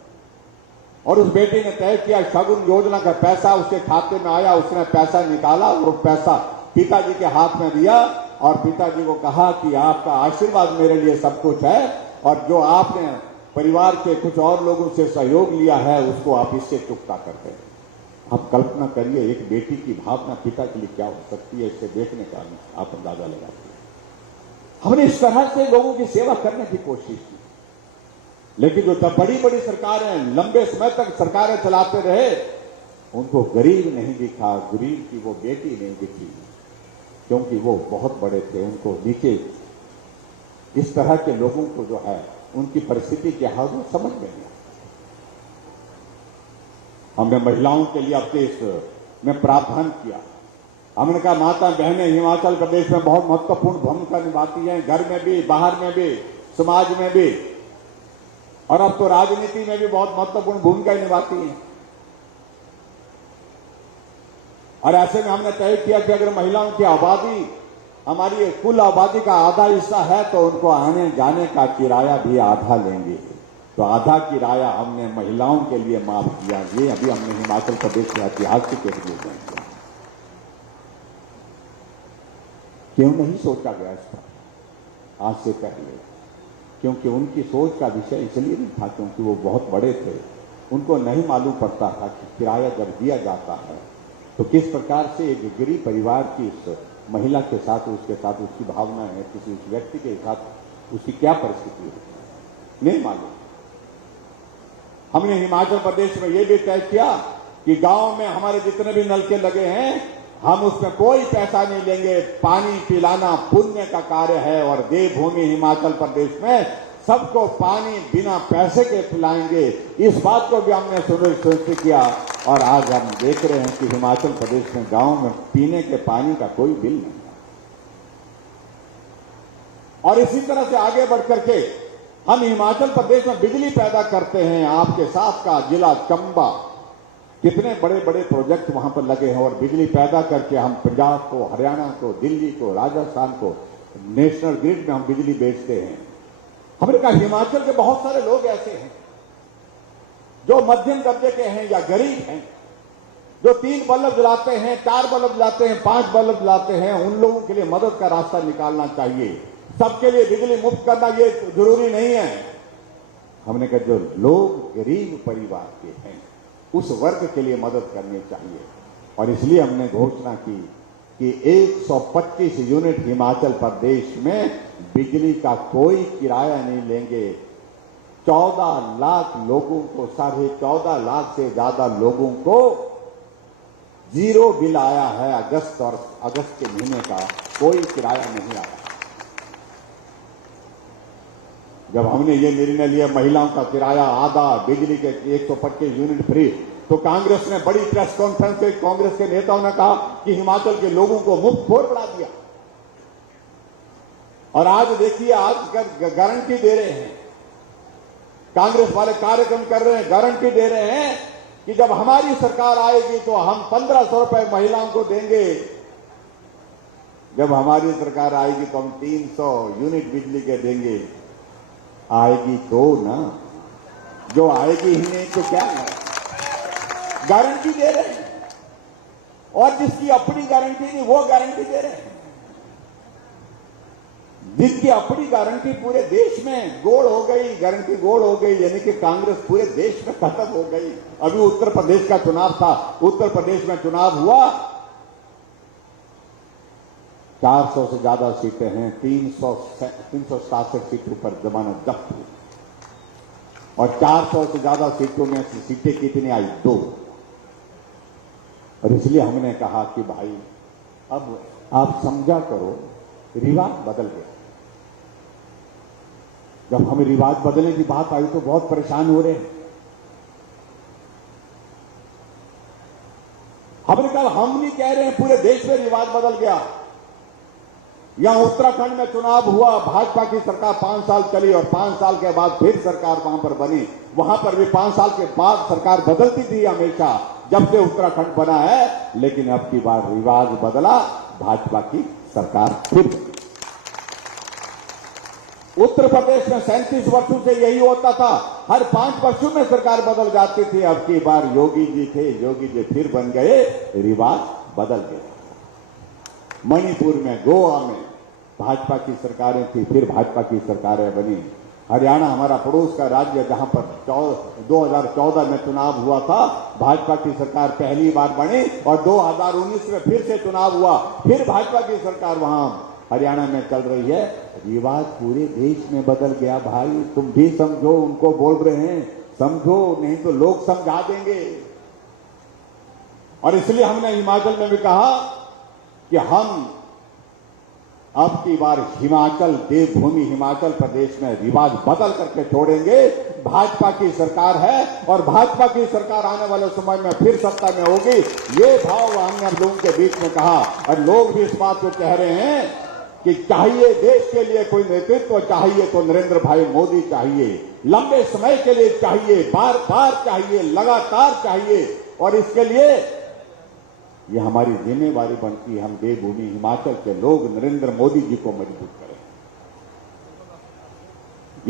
और उस बेटी ने तय किया, शगुन योजना का पैसा उसके खाते में आया, उसने पैसा निकाला और पैसा पिताजी के हाथ में दिया और पिताजी को कहा कि आपका आशीर्वाद मेरे लिए सब कुछ है और जो आपने परिवार के कुछ और लोगों से सहयोग लिया है उसको आप इससे चुकता करते हैं। आप कल्पना करिए एक बेटी की भावना पिता के लिए क्या हो सकती है, इससे देखने का आप अंदाजा लगाते हैं। हमने इस तरह से लोगों की सेवा करने की कोशिश की, लेकिन जो बड़ी बड़ी सरकारें लंबे समय तक सरकारें चलाते रहे, उनको गरीब नहीं दिखा, गरीब की वो बेटी नहीं दिखी, क्योंकि वो बहुत बड़े थे। उनको नीचे इस तरह के लोगों को जो है उनकी परिस्थिति क्या है वो समझ में नहीं। हमने महिलाओं के लिए अब देश में प्रावधान किया। हमने कहा माता बहनें हिमाचल प्रदेश में बहुत महत्वपूर्ण भूमिका निभाती हैं, घर में भी, बाहर में भी, समाज में भी, और अब तो राजनीति में भी बहुत महत्वपूर्ण भूमिका निभाती हैं। और ऐसे में हमने तय किया कि अगर महिलाओं की आबादी हमारी कुल आबादी का आधा हिस्सा है तो उनको आने जाने का किराया भी आधा लेंगे। तो आधा किराया हमने महिलाओं के लिए माफ किया। ये अभी हमने हिमाचल प्रदेश के ऐतिहासिक एक योजना किया। क्यों नहीं सोचा गया इस पर आज से पहले? क्योंकि उनकी सोच का विषय इसलिए नहीं था क्योंकि वो बहुत बड़े थे। उनको नहीं मालूम पड़ता था कि किराया जब दिया जाता है तो किस प्रकार से एक गरीब परिवार की इस महिला के साथ, उसके साथ उसकी भावना है, किसी उस व्यक्ति के साथ उसकी क्या परिस्थिति है, नहीं मालूम। हमने हिमाचल प्रदेश में यह भी तय किया कि गांव में हमारे जितने भी नलके लगे हैं हम उसमें कोई पैसा नहीं लेंगे। पानी पिलाना पुण्य का कार्य है और देवभूमि हिमाचल प्रदेश में सबको पानी बिना पैसे के पिलाएंगे। इस बात को भी हमने सुनिश्चित किया और आज हम देख रहे हैं कि हिमाचल प्रदेश में गांव में पीने के पानी का कोई बिल नहीं है। और इसी तरह से आगे बढ़ करके हम हिमाचल प्रदेश में बिजली पैदा करते हैं। आपके साथ का जिला चंबा, कितने बड़े बड़े प्रोजेक्ट वहां पर लगे हैं और बिजली पैदा करके हम पंजाब को, हरियाणा को, दिल्ली को, राजस्थान को नेशनल ग्रिड में हम बिजली बेचते हैं। हमने कहा हिमाचल के बहुत सारे लोग ऐसे हैं जो मध्यम दर्जे के हैं या गरीब हैं, जो 3 बल्ब जलाते हैं, 4 बल्ब जलाते हैं, 5 बल्ब जलाते हैं, उन लोगों के लिए मदद का रास्ता निकालना चाहिए। सबके लिए बिजली मुफ्त करना ये जरूरी नहीं है। हमने कहा जो लोग गरीब परिवार के हैं उस वर्ग के लिए मदद करनी चाहिए, और इसलिए हमने घोषणा की कि 125 यूनिट हिमाचल प्रदेश में बिजली का कोई किराया नहीं लेंगे। 14 लाख लोगों को, 14.5 लाख से ज्यादा लोगों को जीरो बिल आया है। अगस्त के महीने का कोई किराया नहीं आया। जब हमने ये निर्णय लिया महिलाओं का किराया आधा, बिजली के 125 यूनिट फ्री, तो कांग्रेस ने बड़ी प्रेस कॉन्फ्रेंस में कांग्रेस के नेताओं ने कहा कि हिमाचल के लोगों को मुफ्त खोर बढ़ा दिया। और आज देखिए, आज गारंटी दे रहे हैं, कांग्रेस वाले कार्यक्रम कर रहे हैं, गारंटी दे रहे हैं कि जब हमारी सरकार आएगी तो हम 1500 रुपए महिलाओं को देंगे। जब हमारी सरकार आएगी तो हम 300 यूनिट बिजली के देंगे। आएगी तो ना, जो आएगी ही नहीं तो क्या है। गारंटी दे रहे हैं, और जिसकी अपनी गारंटी नहीं वो गारंटी दे रहे हैं। जिसकी अपनी गारंटी पूरे देश में गोड़ हो गई, गारंटी गोड़ हो गई, यानी कि कांग्रेस पूरे देश में खत्म हो गई। अभी उत्तर प्रदेश का चुनाव था, उत्तर प्रदेश में चुनाव हुआ, 400 से ज्यादा सीटें हैं, 367 सीटों पर जमानत जब्त हुई, और 400 से ज्यादा सीटों में सीटें कितनी आई? 2। और इसलिए हमने कहा कि भाई अब आप समझा करो, रिवाज बदल गया। जब हम रिवाज बदलने की बात आई तो बहुत परेशान हो रहे हैं। हमने कहा हम नहीं कह रहे हैं पूरे देश में रिवाज बदल गया। यहां उत्तराखंड में चुनाव हुआ, भाजपा की सरकार 5 साल चली, और 5 साल के बाद फिर सरकार वहां पर बनी। वहां पर भी 5 साल के बाद सरकार बदलती थी हमेशा, जब से उत्तराखंड बना है। लेकिन अब की बार रिवाज बदला, भाजपा की सरकार फिर बनी। उत्तर प्रदेश में 37 वर्षों से यही होता था, हर 5 वर्षों में सरकार बदल जाती थी। अब की बार योगी जी थे, योगी जी फिर बन गए, रिवाज बदल गया। मणिपुर में, गोवा में भाजपा की सरकारें थी, फिर भाजपा की सरकारें बनी। हरियाणा हमारा पड़ोस का राज्य, जहां पर 2014 में चुनाव हुआ था, भाजपा की सरकार पहली बार बनी, और 2019 में फिर से चुनाव हुआ, फिर भाजपा की सरकार वहां हरियाणा में चल रही है। रिवाज पूरे देश में बदल गया। भाई तुम भी समझो, उनको बोल रहे हैं समझो, नहीं तो लोग समझा देंगे। और इसलिए हमने हिमाचल में भी कहा कि हम अब की बार हिमाचल, देवभूमि हिमाचल प्रदेश में रिवाज बदल करके छोड़ेंगे। भाजपा की सरकार है, और भाजपा की सरकार आने वाले समय में फिर सत्ता में होगी। ये भाव हमने अब लोगों के बीच में कहा, और लोग भी इस बात को कह रहे हैं कि चाहिए देश के लिए कोई नेतृत्व, चाहिए तो नरेंद्र भाई मोदी चाहिए, लंबे समय के लिए चाहिए, बार बार चाहिए, लगातार चाहिए। और इसके लिए ये हमारी जिम्मेवारी बनती है, हम देवभूमि हिमाचल के लोग नरेंद्र मोदी जी को मजबूत करें।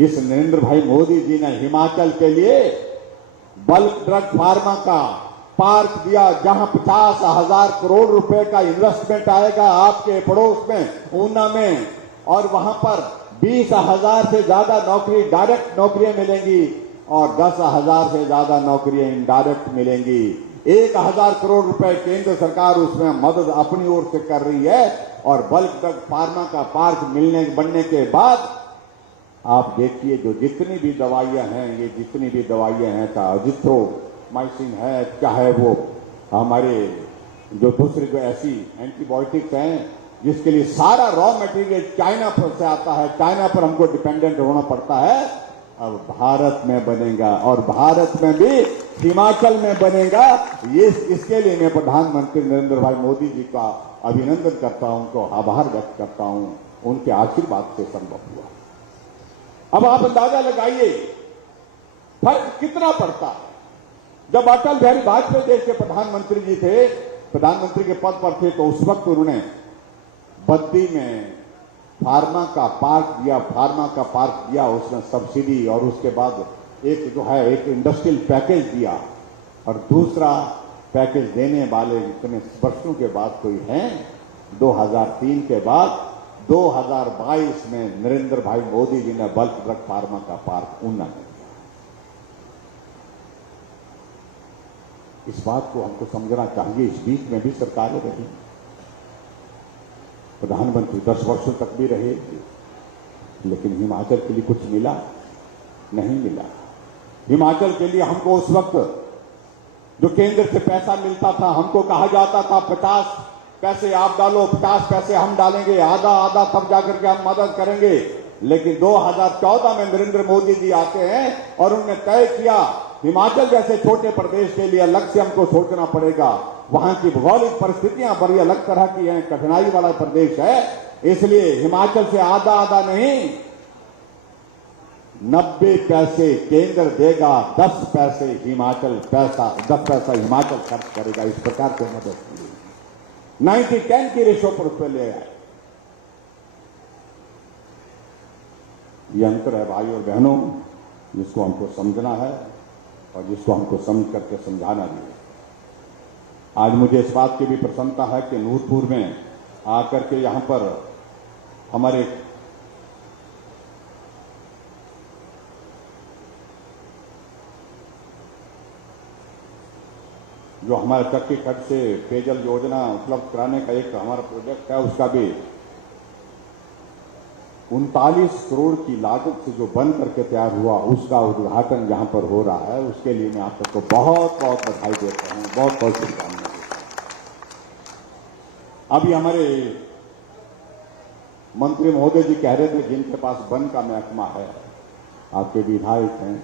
इस नरेंद्र भाई मोदी जी ने हिमाचल के लिए बल्क ड्रग फार्मा का पार्क दिया, जहां 50,000 करोड़ रुपए का इन्वेस्टमेंट आएगा आपके पड़ोस में, ऊना में, और वहां पर 20,000 से ज्यादा नौकरी, डायरेक्ट नौकरियां मिलेंगी, और 10,000 से ज्यादा नौकरियां इनडायरेक्ट मिलेंगी। 1,000 करोड़ रुपए केंद्र सरकार उसमें मदद अपनी ओर से कर रही है। और बल्क ड्रग फार्मा का पार्क बनने के बाद आप देखिए, जो जितनी भी दवाइयां हैं, ये जितनी भी दवाइयां हैं, चाहे अजिथ्रोमाइसिन है, चाहे वो हमारे जो दूसरी जो ऐसी एंटीबायोटिक्स हैं जिसके लिए सारा रॉ मटेरियल चाइना से आता है, चाइना पर हमको डिपेंडेंट होना पड़ता है, अब भारत में बनेगा, और भारत में भी हिमाचल में बनेगा। ये इसके लिए मैं प्रधानमंत्री नरेंद्र भाई मोदी जी का अभिनंदन करता हूं, उनको आभार व्यक्त करता हूं, उनके आशीर्वाद से संभव हुआ। अब आप अंदाजा लगाइए फर्क कितना पड़ता है। जब अटल बिहारी वाजपेयी देश के प्रधानमंत्री जी थे, प्रधानमंत्री के पद पर थे, तो उस वक्त उन्होंने बद्दी में फार्मा का पार्क दिया उसने सब्सिडी, और उसके बाद एक जो है एक इंडस्ट्रियल पैकेज दिया, और दूसरा पैकेज देने वाले इतने वर्षों के बाद कोई हैं? 2003 के बाद 2022 में नरेंद्र भाई मोदी जी ने बल्क ड्रग फार्मा का पार्क ऊना में दिया। इस बात को हमको समझना चाहिए। इस बीच में भी सरकारें रही, प्रधानमंत्री 10 वर्षों तक भी रहे, लेकिन हिमाचल के लिए कुछ मिला? नहीं मिला। हिमाचल के लिए हमको उस वक्त जो केंद्र से पैसा मिलता था, हमको कहा जाता था 50 पैसे आप डालो, 50 पैसे हम डालेंगे, आधा आधा तब जाकर के हम मदद करेंगे। लेकिन 2014 में नरेंद्र मोदी जी आते हैं और उन्होंने तय किया हिमाचल जैसे छोटे प्रदेश के लिए अलग से हमको सोचना पड़ेगा। वहां की भौगोलिक परिस्थितियां बड़ी अलग तरह की हैं, कठिनाई वाला प्रदेश है, इसलिए हिमाचल से आधा आधा नहीं, 90 पैसे केंद्र देगा, 10 पैसे हिमाचल खर्च करेगा। इस प्रकार से मदद की 90-10 की रेशो पर उस पर ले आए। ये अंतर है भाई और बहनों, जिसको हमको समझना है और जिसको हमको समझ करके समझाना भी है। आज मुझे इस बात की भी प्रसन्नता है कि नूरपुर में आकर के यहां पर हमारे जो हमारे चक्की खड्ड से पेयजल योजना उपलब्ध कराने का एक हमारा प्रोजेक्ट है, उसका भी 39 करोड़ की लागत से जो बन करके तैयार हुआ, उसका उद्घाटन यहां पर हो रहा है। उसके लिए मैं आप सबको बहुत बहुत बधाई देता हूं, बहुत बहुत शुभकामनाएं। अभी हमारे मंत्री महोदय जी कह रहे थे जिनके पास वन का महकमा है, आपके विधायक हैं,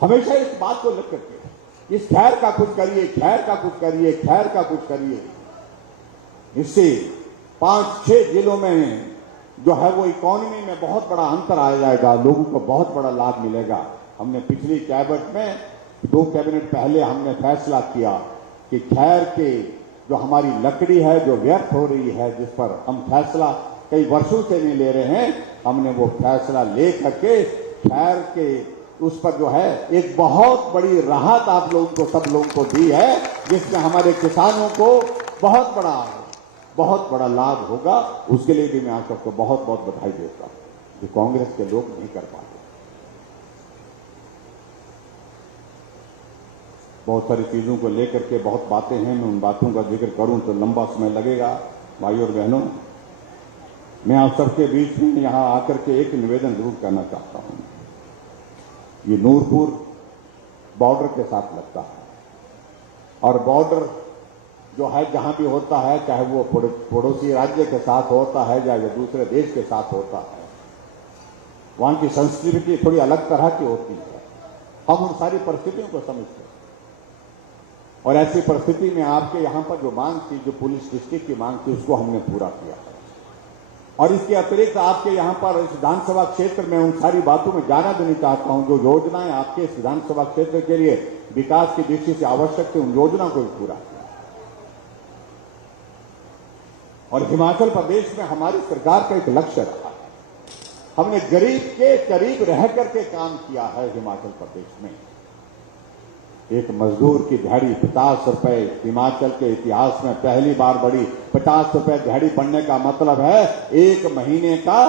हमेशा इस बात को लेकर के इस खैर का कुछ करिए, खैर का कुछ करिए, खैर का कुछ करिए। इससे 5-6 जिलों में जो है वो इकोनॉमी में बहुत बड़ा अंतर आ जाएगा, लोगों को बहुत बड़ा लाभ मिलेगा। हमने पिछली कैबिनेट में 2 कैबिनेट पहले हमने फैसला किया कि खैर के जो हमारी लकड़ी है जो व्यर्थ हो रही है, जिस पर हम फैसला कई वर्षों से नहीं ले रहे हैं, हमने वो फैसला ले करके खैर के उस पर जो है एक बहुत बड़ी राहत आप लोगों को, सब लोगों को दी है, जिसमें हमारे किसानों को बहुत बड़ा लाभ होगा। उसके लिए भी मैं आप सबको बहुत बहुत बधाई देता हूं, जो कांग्रेस के लोग नहीं कर पाते। बहुत सारी चीजों को लेकर के बहुत बातें हैं, मैं उन बातों का जिक्र करूं तो लंबा समय लगेगा। भाई और बहनों, मैं आप सबके बीच में यहां आकर के एक निवेदन जरूर करना चाहता हूं। ये नूरपुर बॉर्डर के साथ लगता है, और बॉर्डर जो है जहां भी होता है, चाहे वो पड़ोसी राज्य के साथ होता है या दूसरे देश के साथ होता है, वहां की संस्कृति थोड़ी अलग तरह की होती है। हम उन सारी परिस्थितियों को समझते हैं, और ऐसी परिस्थिति में आपके यहां पर जो मांग थी, जो पुलिस डिस्ट्रिक्ट की मांग थी, उसको हमने पूरा किया है। और इसके अतिरिक्त आपके यहां पर इस विधानसभा क्षेत्र में उन सारी बातों में जाना भी नहीं चाहता हूं, जो योजनाएं आपके इस विधानसभा क्षेत्र के लिए विकास की दृष्टि से आवश्यक थी, उन योजना को भी पूरा किया। और हिमाचल प्रदेश में हमारी सरकार का एक लक्ष्य रहा है, हमने गरीब के करीब रह करके काम किया है। हिमाचल प्रदेश में एक मजदूर की दिहाड़ी 50 रुपए, हिमाचल के इतिहास में पहली बार बढ़ी। 50 रुपए दिहाड़ी बढ़ने का मतलब है 1 महीने का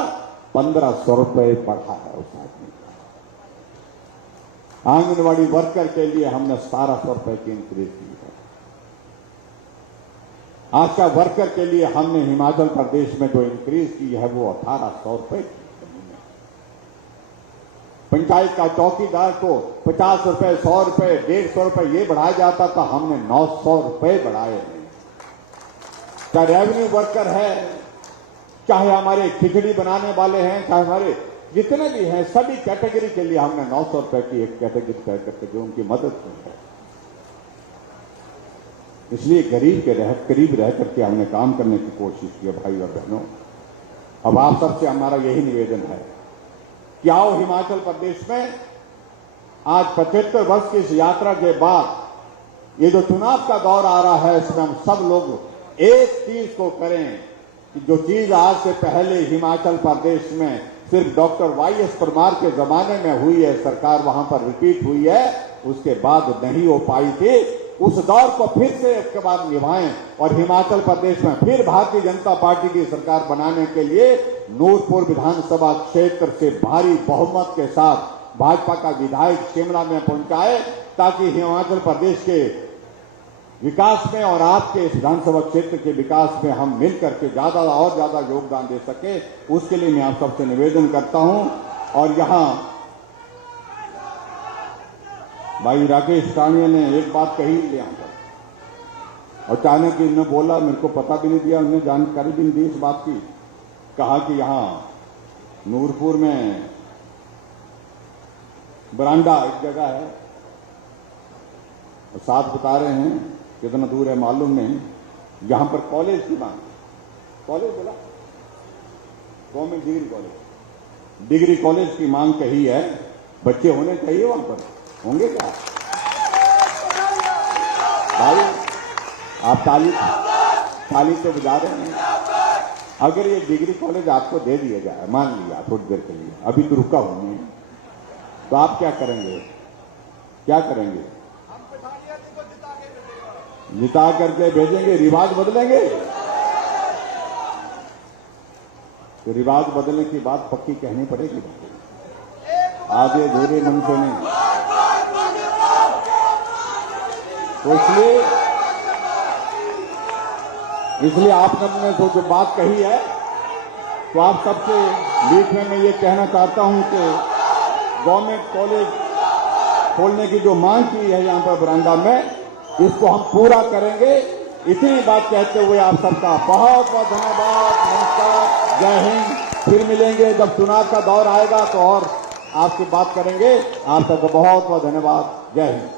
1500 रुपए बढ़ा है उस आदमी का। आंगनवाड़ी वर्कर के लिए हमने 1700 रुपए की इंक्रीज की है। आशा वर्कर के लिए हमने हिमाचल प्रदेश में जो इंक्रीज की है वो 1800 रुपए की। पंचायत का चौकीदार को 50 रुपए, 100 रुपए, 150 रुपए ये बढ़ाया जाता था, हमने 900 रुपए बढ़ाए हैं। चाहे रेवेन्यू वर्कर है, चाहे हमारे खिचड़ी बनाने वाले हैं, चाहे हमारे जितने भी हैं, सभी कैटेगरी के लिए हमने 900 रुपए की एक कैटेगरी तय करके जो उनकी मदद की है। इसलिए गरीब के करीब रह करके हमने काम करने की कोशिश की। भाई और बहनों, अब आप सबसे हमारा यही निवेदन है कि आओ हिमाचल प्रदेश में आज 75 वर्ष की इस यात्रा के बाद ये जो चुनाव का दौर आ रहा है, इसमें हम सब लोग एक चीज को करें कि जो चीज आज से पहले हिमाचल प्रदेश में सिर्फ डॉक्टर वाईएस परमार के जमाने में हुई है, सरकार वहां पर रिपीट हुई है, उसके बाद नहीं हो पाई थी। उस दौर को फिर से इसके बाद निभाएं और हिमाचल प्रदेश में फिर भारतीय जनता पार्टी की सरकार बनाने के लिए नूरपुर विधानसभा क्षेत्र से भारी बहुमत के साथ भाजपा का विधायक शिमला में पहुंचाए, ताकि हिमाचल प्रदेश के विकास में और आपके इस विधानसभा क्षेत्र के विकास में हम मिलकर के ज्यादा और ज्यादा योगदान दे सके। उसके लिए मैं आप सबसे निवेदन करता हूं। और यहां भाई राकेश कानिया ने एक बात कही यहां पर, और अचानक इन्होंने बोला, मेरे को पता भी नहीं दिया, उन्होंने जानकारी भी नहीं दी इस बात की। कहा कि यहां नूरपुर में बरांडा एक जगह है, साथ बता रहे हैं कितना दूर है मालूम नहीं, यहां पर कॉलेज की मांग, कॉलेज बोला गवर्नमेंट डिग्री कॉलेज की मांग कही है। बच्चे होने चाहिए वहां पर, होंगे क्या भाई? आप ताली तो बजा रहे हैं। अगर ये डिग्री कॉलेज आपको दे दिया जाए, मान लिया थोड़ी देर के लिए, अभी तो रुका हुआ है, तो आप क्या करेंगे? क्या करेंगे? जिता करके भेजेंगे, रिवाज बदलेंगे। तो रिवाज बदलने की बात पक्की कहनी पड़ेगी, आधे अधूरे मन से नहीं। तो इसलिए आपने जो बात कही है, तो आप सबसे बीच में मैं ये कहना चाहता हूं कि गवर्नमेंट कॉलेज खोलने की जो मांग की है यहां पर बरांडा में, इसको हम पूरा करेंगे। इतनी बात कहते हुए आप सबका बहुत बहुत धन्यवाद, नमस्कार, जय हिंद। फिर मिलेंगे जब चुनाव का दौर आएगा तो और आपसे बात करेंगे। आप सबका बहुत बहुत धन्यवाद, जय हिंद।